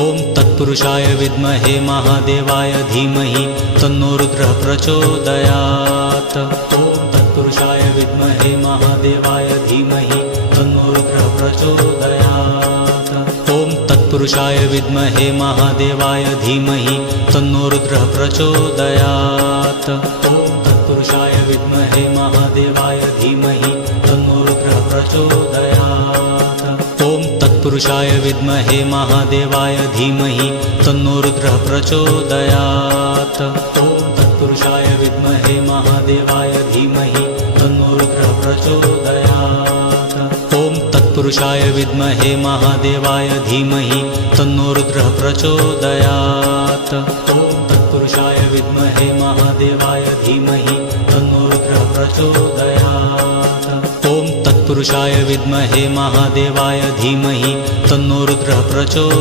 ॐ तत्पुरुषाय विद्महे महादेवाय धीमहि तन्नो रुद्रः प्रचोदयात्। ॐ तत्पुरुषाय विद्महे महादेवाय धीमहि तन्नो रुद्रः प्रचोदयात्। ॐ तत्पुरुषाय विद्महे महादेवाय धीमहि तन्नो रुद्रः प्रचोदयात्। ॐ तत्पुरुषाय विद्महे महादेवाय धीमहि तन्नो रुद्रः प्रचोदयात्। ॐ तत्पुरुषाय विद्महे महादेवाय धीमहि तन्नो रुद्रः प्रचोदयात्। ॐ तत्पुरुषाय विद्महे महादेवाय धीमहि तन्नो रुद्रः प्रचोदयात्। ॐ तत्पुरुषाय विद्महे महादेवाय धीमहि तन्नो रुद्रः प्रचोदयात्। ॐ तत्पुरुषाय विद्महे महादेवाय धीमहि तन्नो रुद्रः प्रचोदयात्। ॐ तत्पुरुषाय विद्महे महादेवाय धीमहि तन्नो रुद्रः प्रचोदयात्।